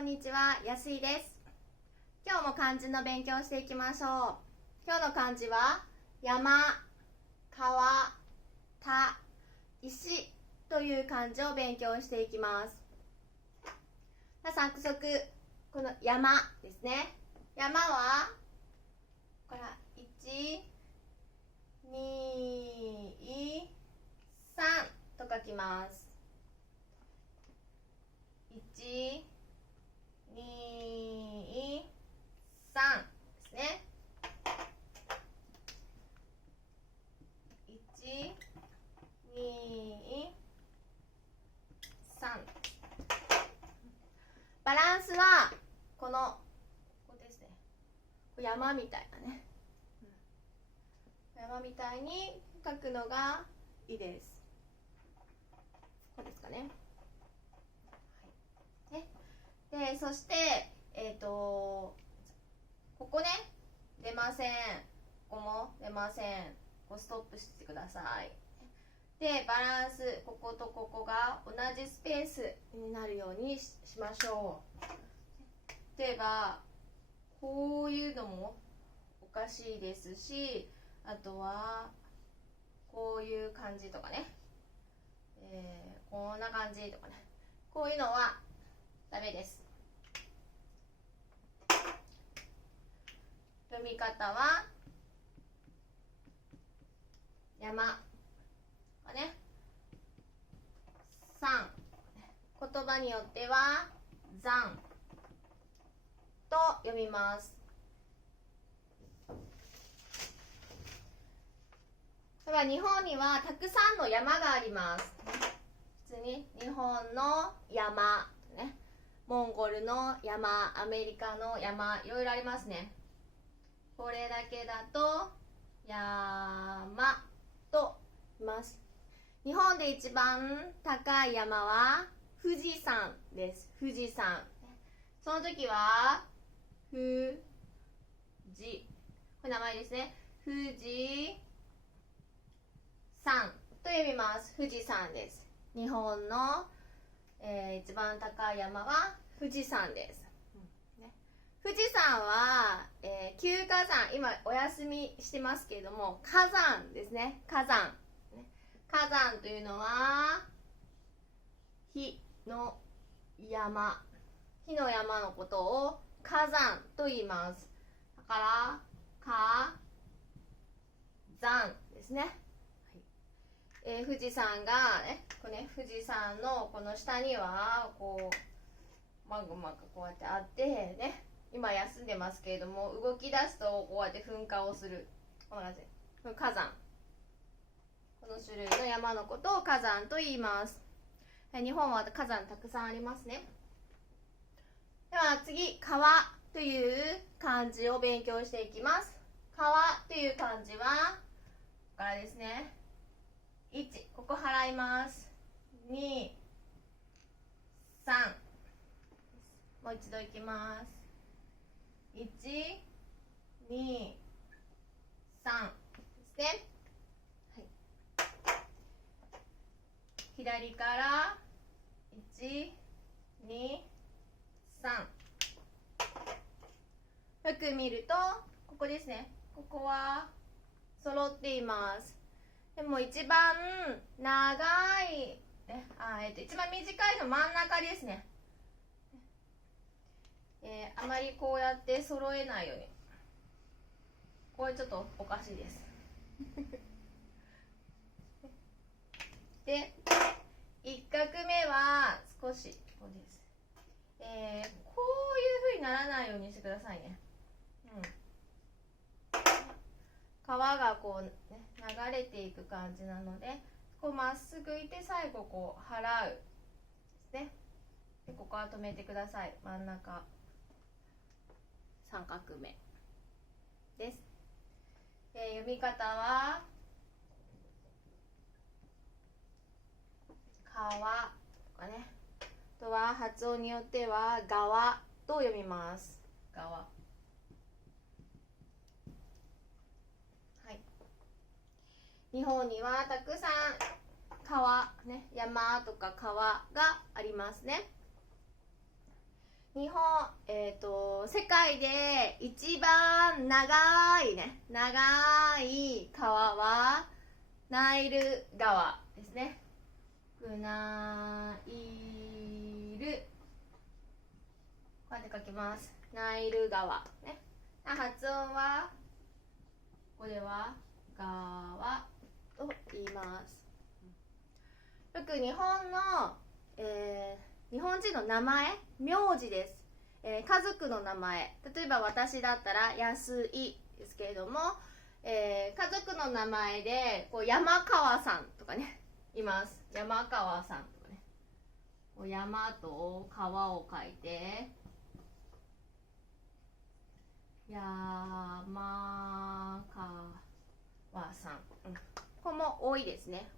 んにちは、安井です。今日も漢字の勉強をしていきましょう。今日の漢字は山、川、田、石という漢字を勉強していきます。早速、この山ですね。山はこれ1、2、3と書きます。1、2、3ですね。1、2、3。バランスはここですね。山みたいなね。山みたいに書くのがいいです。こうですかね。で、そして、ここね、出ません。ここも出ません。ここストップしてください。で、バランス、こことここが同じスペースになるようにしましょう。例えば、こういうのもおかしいですし、あとは、こういう感じとかね。こんな感じとかね。こういうのはダメです。読み方は山ね。山。言葉によっては山と読みます。では日本にはたくさんの山があります。普通に日本の山、ね、モンゴルの山、アメリカの山、いろいろありますね。これだけだと山と言います。日本で一番高い山は富士山です。富士山。その時は富士、これ名前ですね。富士山と読みます。富士山です。日本の、一番高い山は富士山です。富士山は、旧火山、今お休みしてますけれども、火山ですね。火山。火山というのは火の山のことを火山と言います。だから火山ですね。富士山がね、富士山のこの下にはこうマグマがこうやってあってね、今休んでますけれども、動き出すとこうやって噴火をする、こんな感じで火山、この種類の山のことを火山と言います。日本は火山たくさんありますね。では次、川という漢字を勉強していきます。川という漢字はここからですね。1、ここ払います。2、3、もう一度いきます。1、2、3ですね。左から1、2、3。よく見るとここですね。ここは揃っています。でも一番長い、一番短いの真ん中ですね。あまりこうやって揃えないように。これちょっとおかしいですで、1画目は少しこうです。こういう風にならないようにしてくださいね。川がこう、ね、流れていく感じなので、こうまっすぐいて最後こう払うですね。でここは止めてください。真ん中3画目です。読み方は川とかね。あとは発音によっては川と読みます。川。日本にはたくさん川、ね、山とか川がありますね。日本、世界で一番長いね、長い川はナイル川ですね。ナイル、こうやって書きます。ナイル川ね。発音はこれは川と言います。よく日本の、日本人の名前、名字です。家族の名前、例えば私だったら安井ですけれども、家族の名前でこう山川さんとかねいます。山川さんとかね、こう山と川を書いて山川さん、ここも多いですね。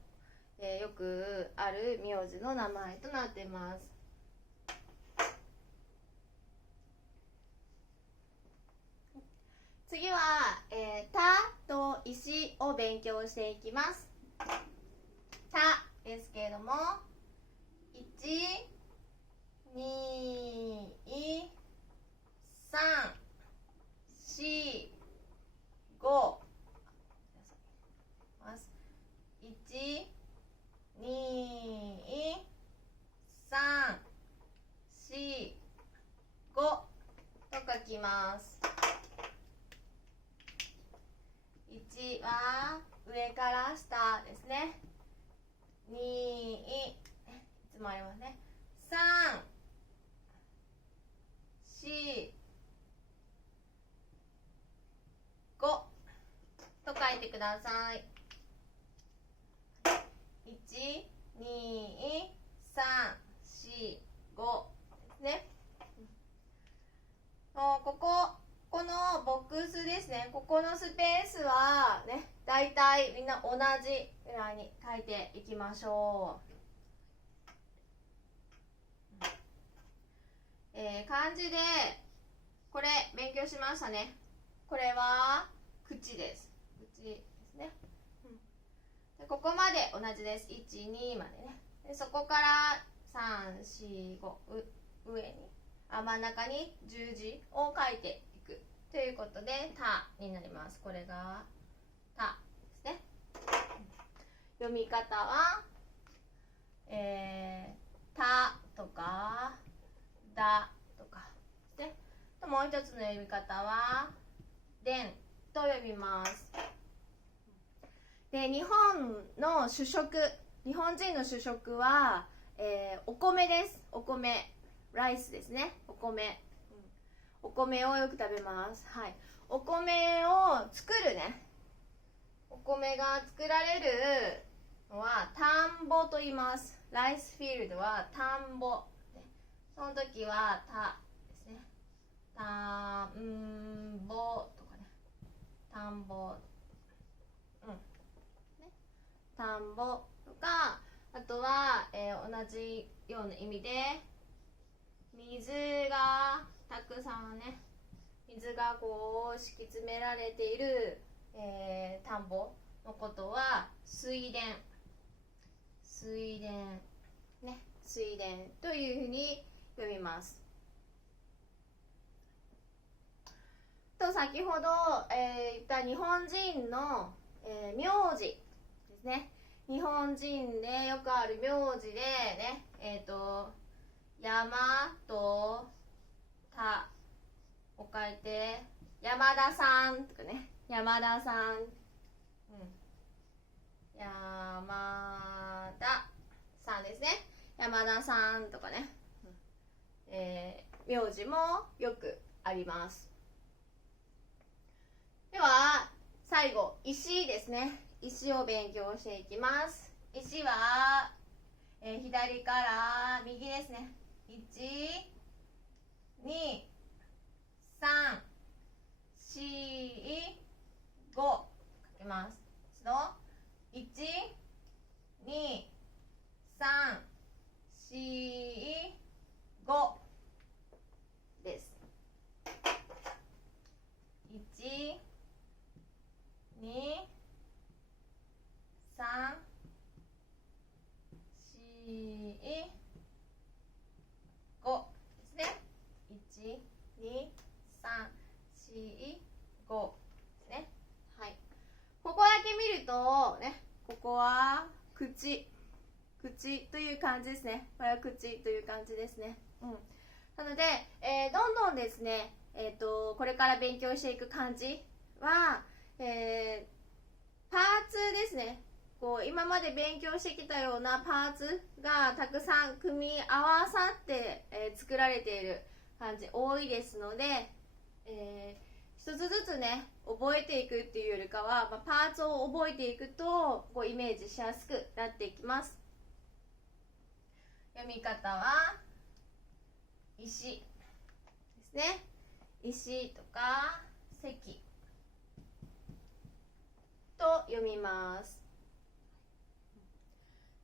よくある名字の名前となっています。次は、田と石を勉強していきます。田ですけれども、1、2、3、4、5、1、2、3、4、5と書きます。1は上から下ですね。2、いつもありますね。3、4、5と書いてください。1、2、3、4、5ですね。このボックスですね。ここのスペースはね、だいたいみんな同じぐらいに書いていきましょう。漢字でこれ勉強しましたね。これは口です。口ですね。でここまで同じです。1、2までね。でそこから3、4、5上に真ん中に十字を書いていくということで、たになります。これがたですね。読み方は、たとかだとかですね。もう一つの読み方はでんと読みます。で日本の主食、日本人の主食は、お米です。お米、ライスですね。お米、お米をよく食べます。はい。お米を作るね。お米が作られるのは田んぼと言います。ライスフィールドは田んぼ。その時は田ですね。田んぼとかね。田んぼ。田んぼとか、あとは、同じような意味で水がたくさんね、水がこう敷き詰められている、田んぼのことは水田、水田ね、水田というふうに読みます。と先ほど、言った日本人の、名字ですね。日本人でよくある名字でね、山と田を書いて山田さんとかね、山田さん、山田さんですね。山田さんとかね、名字もよくあります。では最後、石ですね。石を勉強していきます。石は、左から右ですね。1、2、3、4、5書きます。1、2、3、4、5です。1、2、3、4、5感じですね。これは口という感じですね。なので、どんどんですね、これから勉強していく漢字は、パーツですね。こう今まで勉強してきたようなパーツがたくさん組み合わさって、作られている漢字多いですので、一つずつね覚えていくっていうよりかは、パーツを覚えていくとこうイメージしやすくなっていきます。読み方は石ですね。石とか石と読みます。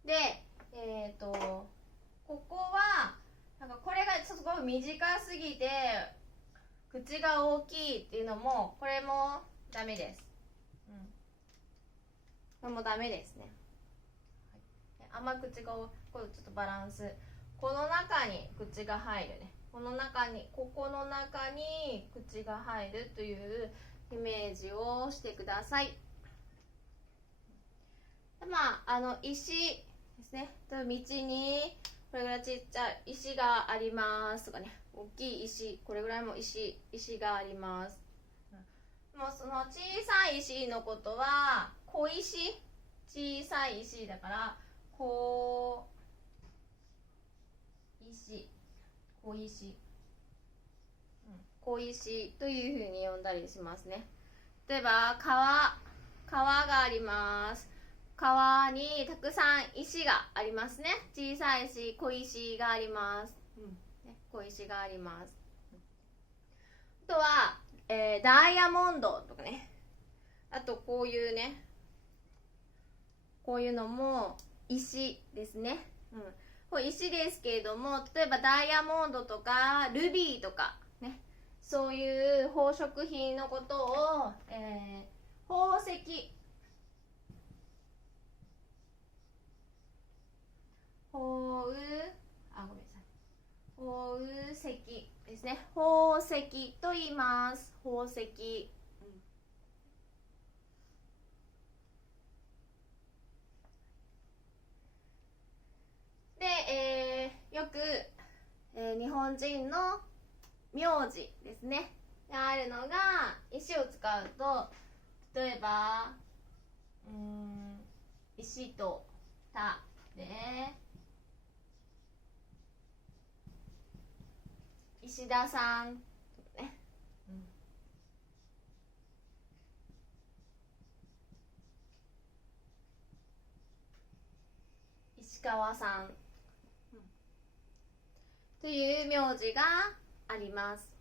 で、ここはなんかこれがすごい短すぎて口が大きいっていうのもこれもダメです。これもダメですね。あんま口がこれちょっとバランス、この中に口が入るね。この中に口が入るというイメージをしてください。石ですね。道にこれぐらいちっちゃい石がありますとかね、大きい石、これぐらいも石があります。もうその小さい石のことは小石、小さい石だから小石というふうに呼んだりしますね。例えば川があります。川にたくさん石がありますね。小さい石、小石があります。小石があります。あとは、ダイヤモンドとかね。あとこういうね、こういうのも石ですね。これ石ですけれども、例えばダイヤモンドとかルビーとかね、そういう宝飾品のことを、宝石ですね。宝石と言います。宝石。で、よく、日本人の名字ですね。あるのが石を使うと、例えば石と田で石田さんとかね、石川さん、という名字があります。